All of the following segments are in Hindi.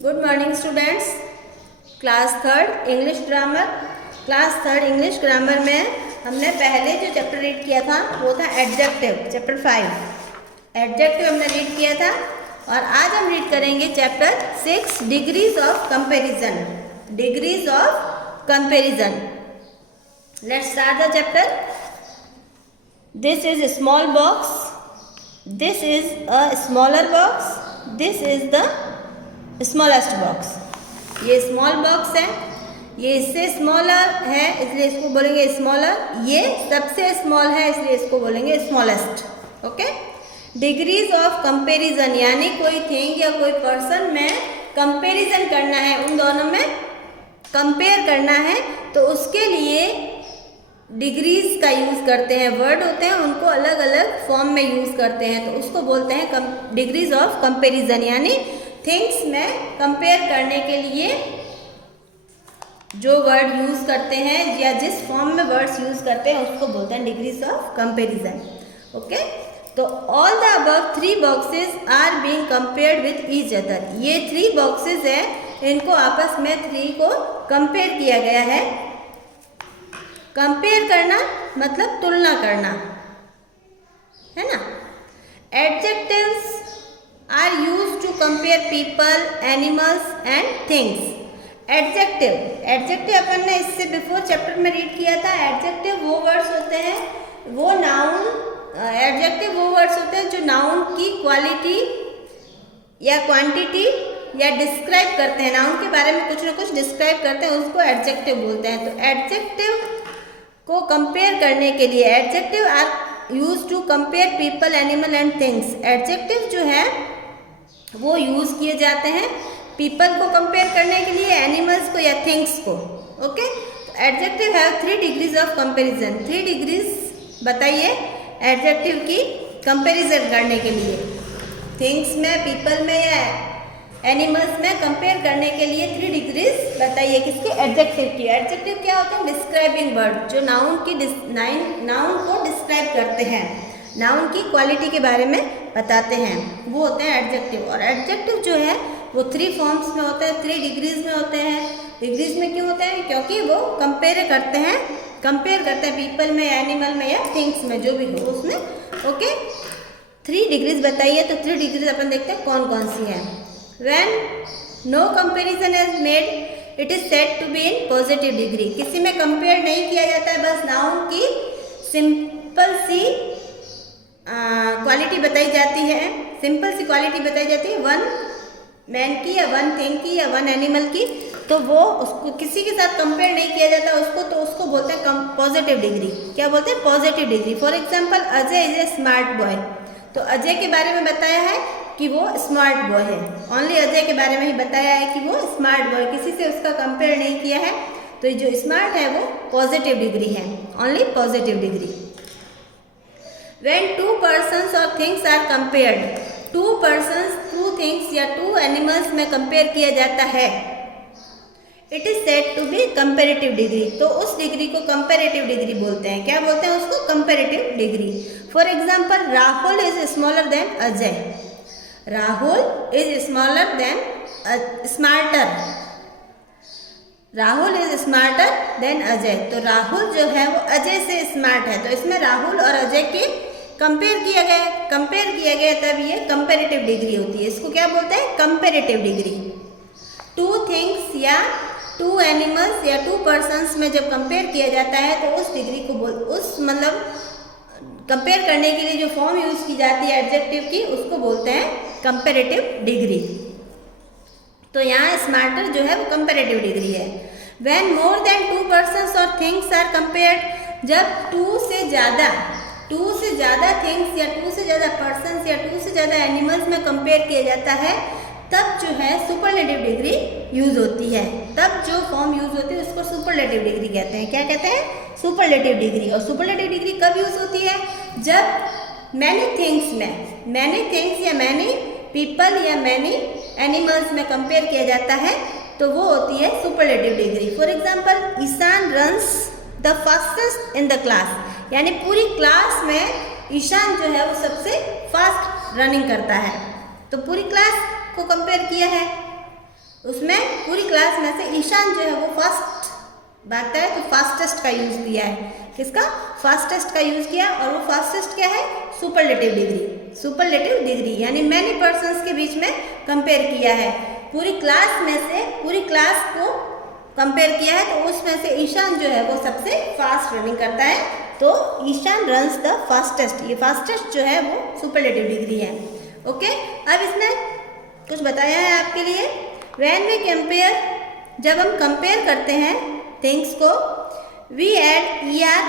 Good morning students. Class third English grammar में हमने पहले जो चैप्टर रीड किया था वो था एडजेक्टिव, चैप्टर 5 एडजेक्टिव हमने रीड किया था। और आज हम रीड करेंगे chapter 6 degrees of comparison. Let's start the chapter. This is small box, this is a smaller box, this is the smallest box. ये स्मॉल बॉक्स है, ये इससे स्मॉलर है इसलिए इसको बोलेंगे स्मॉलर। ये सबसे स्मॉल है इसलिए इसको बोलेंगे smallest. Okay. Degrees of comparison यानी कोई थिंग या कोई पर्सन में कंपैरिजन करना है, उन दोनों में कंपेयर करना है, तो उसके लिए डिग्रीज का यूज़ करते हैं। वर्ड होते हैं उनको अलग अलग फॉर्म में यूज़ करते हैं, तो उसको बोलते हैं डिग्रीज ऑफ कंपैरिजन। यानी थिंग्स में कंपेयर करने के लिए जो वर्ड यूज़ करते हैं या जिस फॉर्म में वर्ड्स यूज़ करते हैं उसको बोलते हैं डिग्रीज ऑफ कंपैरिजन। ओके। तो all the above 3 boxes are being compared with each other. ये 3 बॉक्सेस है, इनको आपस में 3 को कंपेयर किया गया है। कंपेयर करना मतलब तुलना करना है ना। Adjectives are used to compare people, animals and things. Adjective अपन ने इससे बिफोर चैप्टर में रीड किया था। एडजेक्टिव वो वर्ड्स होते हैं, वो नाउन, एडजेक्टिव वो वर्ड्स होते हैं जो नाउन की क्वालिटी या क्वांटिटी या डिस्क्राइब करते हैं, नाउन के बारे में कुछ ना कुछ डिस्क्राइब करते हैं, उसको एडजेक्टिव बोलते हैं। तो एडजेक्टिव को कंपेयर करने के लिए adjective are use to compare people, animal and things. Adjective जो है वो यूज़ किए जाते हैं पीपल को कंपेयर करने के लिए, एनिमल्स को या थिंग्स को। Okay. Adjective have 3 degrees of comparison. 3 degrees बताइए एडजेक्टिव की कंपैरिजन करने के लिए। थिंग्स में, पीपल में या एनिमल्स में कंपेयर करने के लिए 3 डिग्रीज बताइए किसके? एडजेक्टिव की। एडजेक्टिव क्या होता है? डिस्क्राइबिंग वर्ड, जो नाउन को डिस्क्राइब करते हैं, नाउन की क्वालिटी के बारे में बताते हैं, वो होते हैं एडजेक्टिव। और एडजेक्टिव जो है वो 3 फॉर्म्स में होते हैं, 3 डिग्रीज में होते हैं। डिग्रीज में क्यों होते हैं? क्योंकि वो कंपेयर करते हैं पीपल में, एनिमल में या थिंग्स में, जो भी हो उसमें। ओके। 3 डिग्रीज बताइए। तो 3 डिग्रीज अपन देखते हैं कौन कौन सी हैं। When no comparison is made it is said to be in positive degree. किसी में कंपेयर नहीं किया जाता है, बस नाउन की सिंपल सी क्वालिटी बताई जाती है, सिंपल सी क्वालिटी बताई जाती है, 1 मैन की या 1 थिंग की या 1 एनिमल की, तो वो उसको किसी के साथ कंपेयर नहीं किया जाता उसको, तो उसको बोलते हैं पॉजिटिव डिग्री। क्या बोलते हैं? Positive degree. For example Ajay is a smart boy. तो अजय के बारे में बताया है कि वो स्मार्ट बॉय है, ओनली अजय के बारे में ही बताया है कि वो स्मार्ट बॉय, किसी से उसका कंपेयर नहीं किया है। तो जो स्मार्ट है वो पॉजिटिव डिग्री है, only positive degree. When 2 persons or things are compared, 2 persons, 2 things या 2 animals में कंपेयर किया जाता है, it is said to be comparative degree। तो उस डिग्री को comparative डिग्री बोलते हैं। क्या बोलते हैं उसको? comparative degree. For example, Rahul is smaller than Ajay. Rahul is smaller than smarter। Rahul is smarter than Ajay. तो राहुल जो है वो अजय से स्मार्ट है, तो इसमें राहुल और अजय के कंपेयर किया गया तब ये कंपेरेटिव डिग्री होती है। इसको क्या बोलते हैं? Comparative degree. 2 थिंग्स या 2 एनिमल्स या 2 पर्सन्स में जब कंपेयर किया जाता है तो उस डिग्री को कंपेयर करने के लिए जो फॉर्म यूज की जाती है एडजेक्टिव की, उसको बोलते हैं कंपेरेटिव डिग्री। तो यहाँ स्मार्टर जो है वो कंपेरेटिव डिग्री है। When more than 2 persons और थिंग्स आर कंपेयर्ड, जब 2 से ज़्यादा थिंग्स या 2 से ज़्यादा पर्सन्स या 2 से ज़्यादा एनिमल्स में कंपेयर किया जाता है, तब जो है सुपरलेटिव डिग्री यूज़ होती है। तब जो फॉर्म यूज़ होती है उसको सुपरलेटिव डिग्री कहते हैं। क्या कहते हैं? Superlative degree. और सुपरलेटिव डिग्री कब यूज़ होती है? जब मैनी थिंग्स या मैनी पीपल या मैनी एनिमल्स में कंपेयर किया जाता है, तो वो होती है superlative degree. For example, Ishan runs the fastest in the class. यानी पूरी क्लास में ईशान जो है वो सबसे फास्ट रनिंग करता है। तो पूरी क्लास को कंपेयर किया है। उसमें पूरी क्लास में से ईशान जो है वो फर्स्ट भागता है, तो फास्टेस्ट का यूज़ किया है। किसका? फास्टेस्ट का यूज़ किया। और वो फास्टेस्ट क्या है? Superlative degree. सुपरलेटिव डिग्री यानी मैनी पर्सन्स के बीच में कंपेयर किया है। पूरी क्लास में से पूरी क्लास को कंपेयर किया है, तो उसमें से ईशान जो है वो सबसे फास्ट रनिंग करता है, तो ईशान रन्स द फास्टेस्ट। ये फास्टेस्ट जो है वो सुपरलेटिव डिग्री है। ओके, अब इसमें कुछ बताया है आपके लिए। व्हेन वी कंपेयर, जब हम कंपेयर करते हैं थिंग्स को, we add E R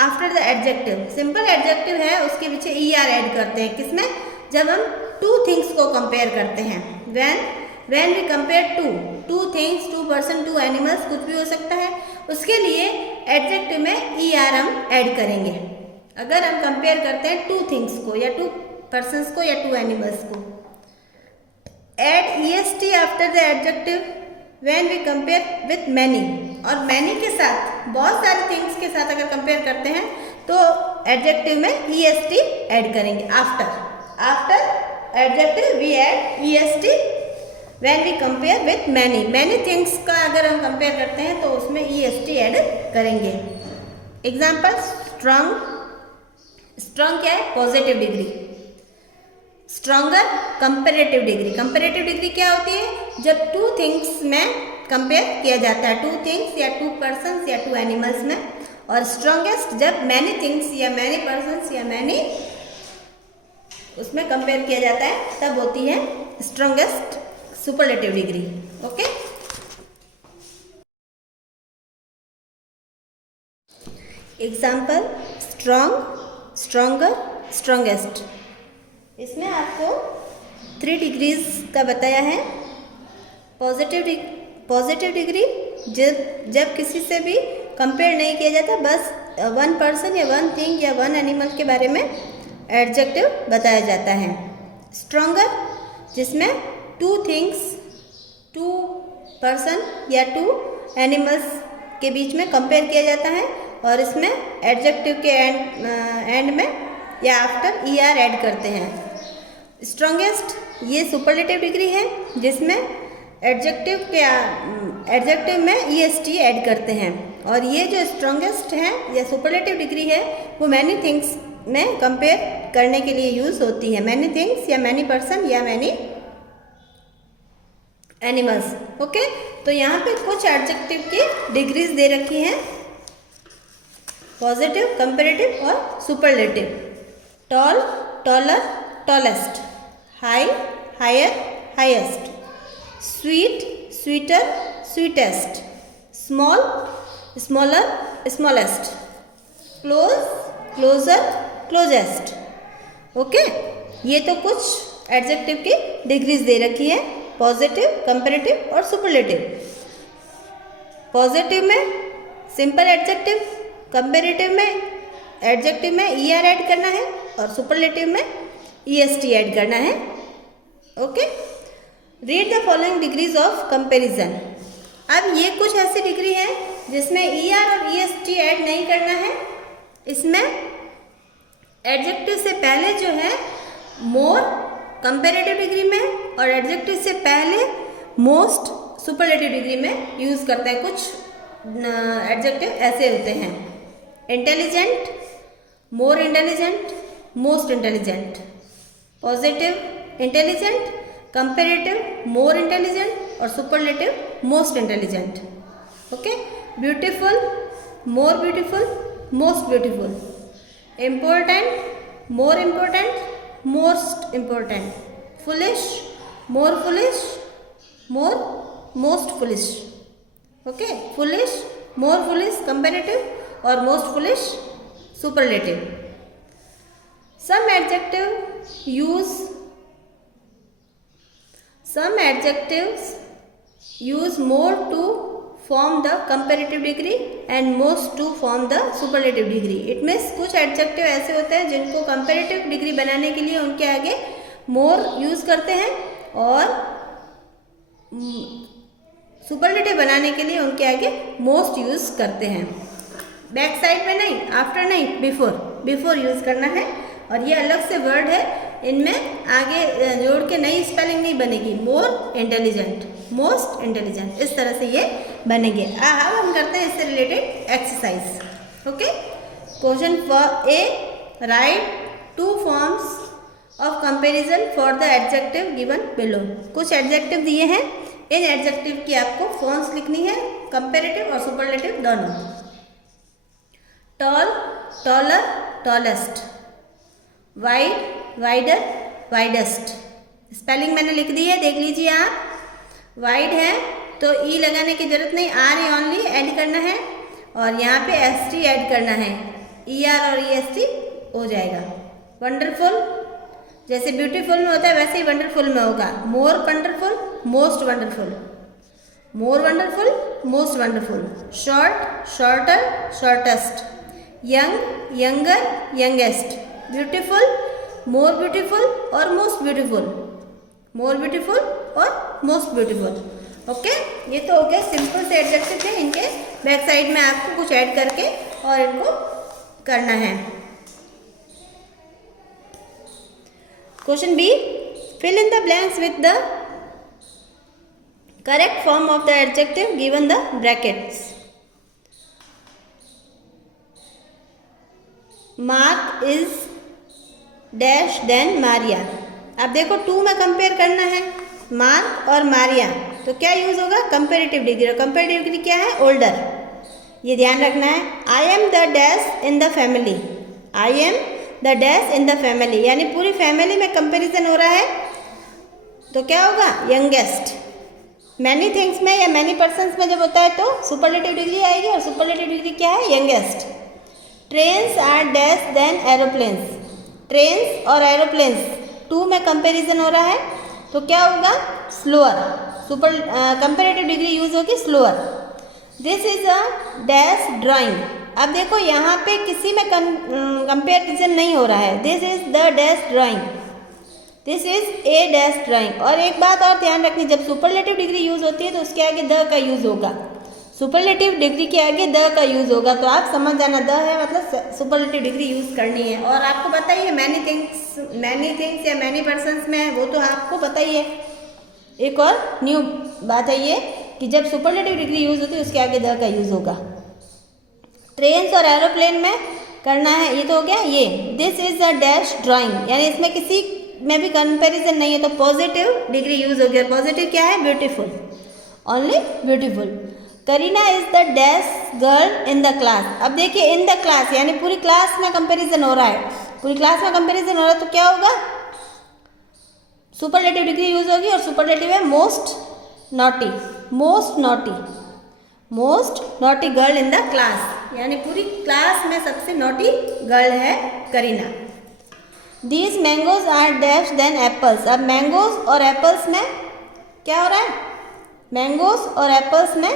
after the adjective. Simple adjective है, उसके पीछे ई आर ऐड करते हैं। किसमें? जब हम टू थिंग्स को कंपेयर करते हैं। When we compare two things, two person, two animals, कुछ भी हो सकता है, उसके लिए एडजेक्टिव में ई आर हम ऐड करेंगे। अगर हम कंपेयर करते हैं टू थिंग्स को या टू पर्सन्स को या टू एनिमल्स को, add E S T after the adjective when we compare with many. और मैनी के साथ, बहुत सारे थिंग्स के साथ अगर कंपेयर करते हैं तो एडजेक्टिव में ई एस टी ऐड करेंगे। After adjective we add E S T when we compare with many things का अगर हम कंपेयर करते हैं तो उसमें ई एस टी ऐड करेंगे। एग्जाम्पल, स्ट्रॉन्ग क्या है? Positive degree. Stronger, comparative degree. Comparative degree क्या होती है? जब टू थिंग्स में कंपेयर किया जाता है, टू थिंग्स या टू पर्सन्स या टू एनिमल्स में। और स्ट्रॉन्गेस्ट जब मैनी थिंग्स या मैनी पर्सन्स या मैनी उसमें कंपेयर किया जाता है, तब होती है strongest superlative degree. Okay, example, strong, stronger, strongest. इसमें आपको 3 डिग्रीज का बताया है। पॉजिटिव डिग्री जब किसी से भी कंपेयर नहीं किया जाता, बस वन पर्सन या वन थिंग या वन एनिमल के बारे में एडजेक्टिव बताया जाता है। स्ट्रॉन्गर जिसमें टू थिंग्स, टू पर्सन या टू एनिमल्स के बीच में कंपेयर किया जाता है, और इसमें एडजेक्टिव के एंड में या आफ्टर ई आर ऐड करते हैं। स्ट्रॉन्गेस्ट ये सुपरलेटिव डिग्री है, जिसमें एडजेक्टिव में ई एस टी ऐड करते हैं। और ये जो स्ट्रॉन्गेस्ट है या सुपरलेटिव डिग्री है, वो मैनी थिंग्स में कंपेयर करने के लिए यूज़ होती है। मैनी थिंग्स या मैनी पर्सन या मैनी एनिमल्स। ओके, तो यहाँ पे कुछ एडजेक्टिव की डिग्रीज दे रखी हैं, पॉजिटिव, कंपेरेटिव और superlative. Tall, taller, tallest. High, higher, highest. Sweet, sweeter, sweetest. Small, smaller, smallest. Close, closer, closest. Okay, ये तो कुछ एडजेक्टिव की डिग्रीज दे रखी है, पॉजिटिव, कंपेरेटिव और सुपरलेटिव। पॉजिटिव में सिंपल एडजेक्टिव, कंपेरेटिव में एडजेक्टिव में ई आर ऐड करना है, और सुपरलेटिव में ई एस टी ऐड करना है। Okay, read the following degrees of comparison. अब ये कुछ ऐसी डिग्री है जिसमें ई आर और ई एस टी ऐड नहीं करना है। इसमें एडजेक्टिव से पहले जो है मोर कंपेरेटिव डिग्री में, और एडजेक्टिव से पहले मोस्ट सुपरलेटिव डिग्री में यूज़ करते हैं। कुछ एडजेक्टिव ऐसे होते हैं, intelligent, more intelligent, most intelligent. Positive, intelligent, comparative, more intelligent, और superlative, most intelligent. Okay, beautiful, more beautiful, most beautiful. Important, more important, most important. Foolish, more foolish, most foolish. Okay, foolish, more foolish comparative, और most foolish superlative. Some adjectives use more to form the comparative degree and most to form the superlative degree. It means कुछ एडजेक्टिव ऐसे होते हैं जिनको कंपेरेटिव डिग्री बनाने के लिए उनके आगे मोर यूज़ करते हैं, और सुपरलेटिव बनाने के लिए उनके आगे मोस्ट यूज़ करते हैं। बैक साइड में नहीं, आफ्टर नहीं, बिफोर यूज़ करना है। और ये अलग से वर्ड है, इनमें आगे जोड़ के नई स्पेलिंग नहीं बनेगी, मोर इंटेलिजेंट, मोस्ट इंटेलिजेंट, इस तरह से ये बनेंगे। अब हम करते हैं इससे related exercise. Okay, question for a, right 2 forms of comparison for the adjective given below. कुछ एडजेक्टिव दिए हैं, इन एडजेक्टिव की आपको फॉर्म्स लिखनी है, कंपेरेटिव और सुपरलेटिव दोनों। Tall, taller, tallest, wide, wider, widest. Spelling मैंने लिख दी है, देख लीजिए आप। वाइड है तो ई लगाने की जरूरत नहीं, आर ई ओनली ऐड करना है और यहाँ पे एस टी ऐड करना है, ई आर और ई एस टी हो जाएगा। वंडरफुल, जैसे ब्यूटीफुल में होता है वैसे ही वंडरफुल में होगा। More wonderful, most wonderful, more wonderful, most wonderful. Short, shorter, shortest. Young, younger, youngest. Beautiful, more beautiful और मोस्ट ब्यूटीफुल, मोर ब्यूटीफुल और मोस्ट ब्यूटीफुल। ओके, ये तो हो गए सिंपल से एडजेक्टिव थे, इनके बैक साइड में आपको कुछ ऐड करके और इनको करना है। Question B, fill in the blanks with the correct form of the adjective given the brackets. Mark is dash than Maria. अब देखो 2 में कंपेयर करना है, मार्क और मारिया, तो क्या यूज होगा? Comparative degree. और कंपेरेटिव डिग्री क्या है? ओल्डर, ये ध्यान रखना है। आई am the dash in the family, I am the dash in the family, यानी पूरी फैमिली में कंपेरिजन हो रहा है, तो क्या होगा? यंगेस्ट। मैनी थिंग्स में या मैनी पर्सन्स में जब होता है तो सुपरलेटिव डिग्री आएगी, और सुपरलेटिव डिग्री क्या है? Youngest. Trains are dash than aeroplanes, trains और एरोप्लेन्स 2 में कंपेरिजन हो रहा है, तो क्या होगा? Slower. Super comparative degree use होगी slower. This is a dash drawing. अब देखो यहाँ पे किसी में कंपेरिजन नहीं हो रहा है, this is the dash drawing, this is a dash drawing. और एक बात और ध्यान रखनी, जब सुपरलेटिव डिग्री यूज होती है तो उसके आगे द का यूज होगा, सुपरलेटिव डिग्री के आगे द का यूज होगा, तो आप समझ जाना द है मतलब सुपरलेटिव डिग्री यूज करनी है। और आपको पता ही है मैनी थिंग्स या मैनी पर्सन्स में है, वो तो आपको पता ही है। एक और न्यू बात है ये कि जब सुपरलेटिव डिग्री यूज होती है उसके आगे द का यूज होगा। ट्रेन्स और एरोप्लेन में करना है, ये तो हो गया ये। This is a dash drawing, यानी इसमें किसी में भी कंपैरिजन नहीं है, तो पॉजिटिव डिग्री यूज हो गया। पॉजिटिव क्या है? Beautiful, only beautiful. Kareena is the dash girl in the class. अब देखिए इन द क्लास यानी पूरी क्लास में कंपैरिजन हो रहा है, पूरी क्लास में कंपैरिजन हो रहा है, तो क्या होगा? सुपरलेटिव डिग्री यूज होगी, और सुपरलेटिव है most naughty, most naughty, most naughty girl in the class, यानी पूरी क्लास में सबसे नॉटी गर्ल है Kareena. These mangoes are dash than apples. अब मैंगोज और एप्पल्स में क्या हो रहा है? मैंगोज और एप्पल्स में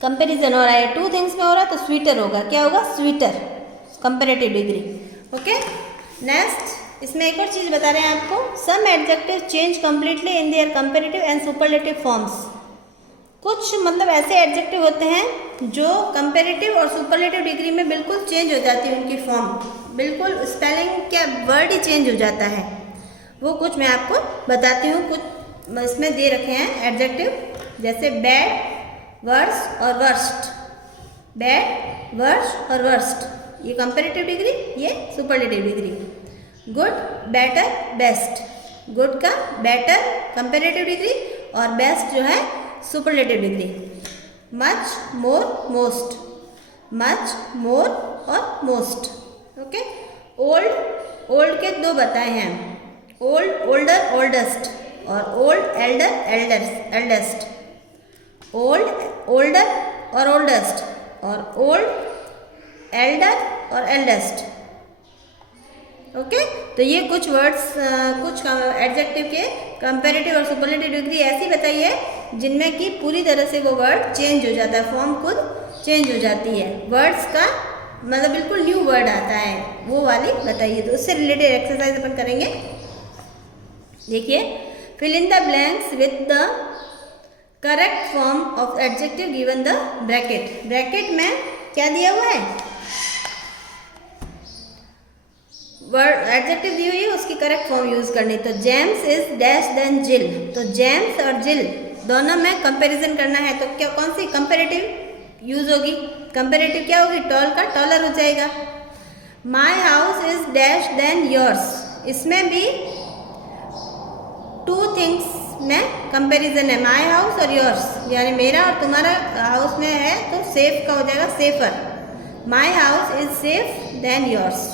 कंपैरिजन हो रहा है, 2 थिंग्स में हो रहा है, तो स्वीटर होगा। क्या होगा? Sweeter, comparative degree. Okay, next इसमें एक और चीज़ बता रहे हैं आपको, some adjective change completely in their comparative and superlative forms. कुछ मतलब ऐसे एडजेक्टिव होते हैं जो कंपैरेटिव और सुपरलेटिव डिग्री में बिल्कुल चेंज हो जाती है उनकी फॉर्म, बिल्कुल स्पेलिंग क्या वर्ड ही चेंज हो जाता है। वो कुछ मैं आपको बताती हूँ। कुछ इसमें दे रखे हैं एडजेक्टिव, जैसे बैड, वर्स और वर्स्ट। बैड, वर्स और वर्स्ट, ये कंपैरेटिव डिग्री, ये superlative degree. Good, better, best. Good का बेटर कंपैरेटिव डिग्री और बेस्ट जो है सुपरलेटिव डिग्री। मच, मोर, मोस्ट। मच, मोर और मोस्ट। ओके, ओल्ड, ओल्ड के 2 बताए हैं, ओल्ड, ओल्डर, ओल्डेस्ट, और old, Elder, eldest. Old, older और ओल्डेस्ट, और ओल्ड, एल्डर और एल्डेस्ट। ओके, तो ये कुछ वर्ड्स, कुछ एडजेक्टिव के कंपैरेटिव और सुपरलेटिव डिग्री ऐसी बताई है जिनमें कि पूरी तरह से वो वर्ड चेंज हो जाता है, फॉर्म खुद चेंज हो जाती है, वर्ड्स का मतलब बिल्कुल न्यू वर्ड आता है, वो वाली बताइए। तो उससे रिलेटेड एक्सरसाइज अपन करेंगे। देखिए, fill in the blanks with the correct form of adjective given the bracket. Bracket में क्या दिया हुआ है? वर्ड एडजेक्टिव दी हुई है उसकी करेक्ट फॉर्म यूज करनी। तो जेम्स इज डैश देन जिल, तो जेम्स और जिल दोनों में कंपैरिजन करना है तो क्या कौन सी कंपैरेटिव यूज होगी? कंपैरेटिव क्या होगी? टॉल का टॉलर हो जाएगा। My house is dash than yours, इसमें भी टू थिंग्स में कंपैरिजन है, माई हाउस और योर्स, यानी मेरा और तुम्हारा हाउस में है तो सेफ का हो जाएगा safer. My house is safe than yours.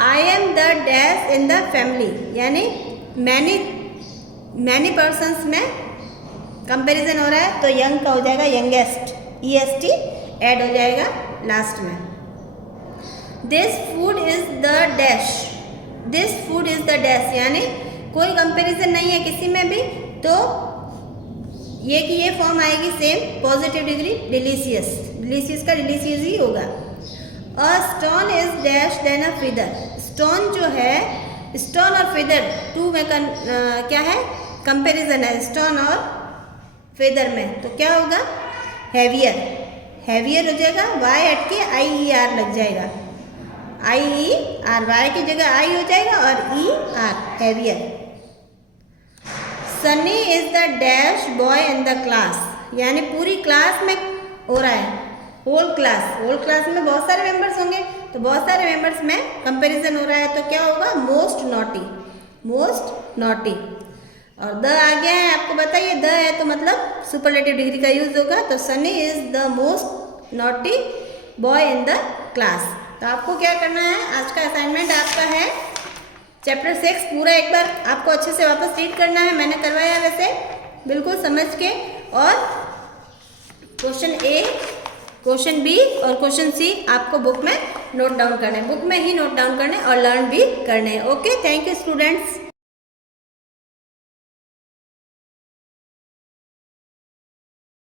I am the dash in the family, यानी मैनी पर्सन्स में कंपैरिजन हो रहा है तो यंग का हो जाएगा यंगेस्ट, EST ऐड हो जाएगा लास्ट में। This food is the dash, this food is the dash, यानी कोई कंपैरिजन नहीं है किसी में भी तो ये की ये फॉर्म आएगी same, positive degree delicious, delicious का डिलीशियस ही होगा। A stone is dash than a feather, stone जो है, स्टोन और फेदर टू में क्या है? कंपैरिजन है स्टोन और फेदर में, तो क्या होगा? हैवियर, हैवियर हो जाएगा, वाई हट के IER लग जाएगा, IER, वाई की जगह आई हो जाएगा और ER, heavier. Sunny is the dash boy in the class, यानी पूरी क्लास में हो रहा है, होल क्लास में बहुत सारे मेंबर्स होंगे तो बहुत सारे मेंबर्स में कंपैरिजन हो रहा है तो क्या होगा? Most naughty, most naughty. और द आ गया है, आपको बताइए द है तो मतलब सुपरलेटिव डिग्री का यूज होगा, तो Sunny is the most naughty boy in the class. तो आपको क्या करना है, आज का असाइनमेंट आपका है चैप्टर 6 पूरा एक बार आपको अच्छे से वापस रीड करना है, मैंने करवाया वैसे बिल्कुल समझ के, और क्वेश्चन A, क्वेश्चन B और क्वेश्चन C आपको बुक में नोट डाउन करने हैं, बुक में ही नोट डाउन करने और लर्न भी करने हैं। Okay, thank you students.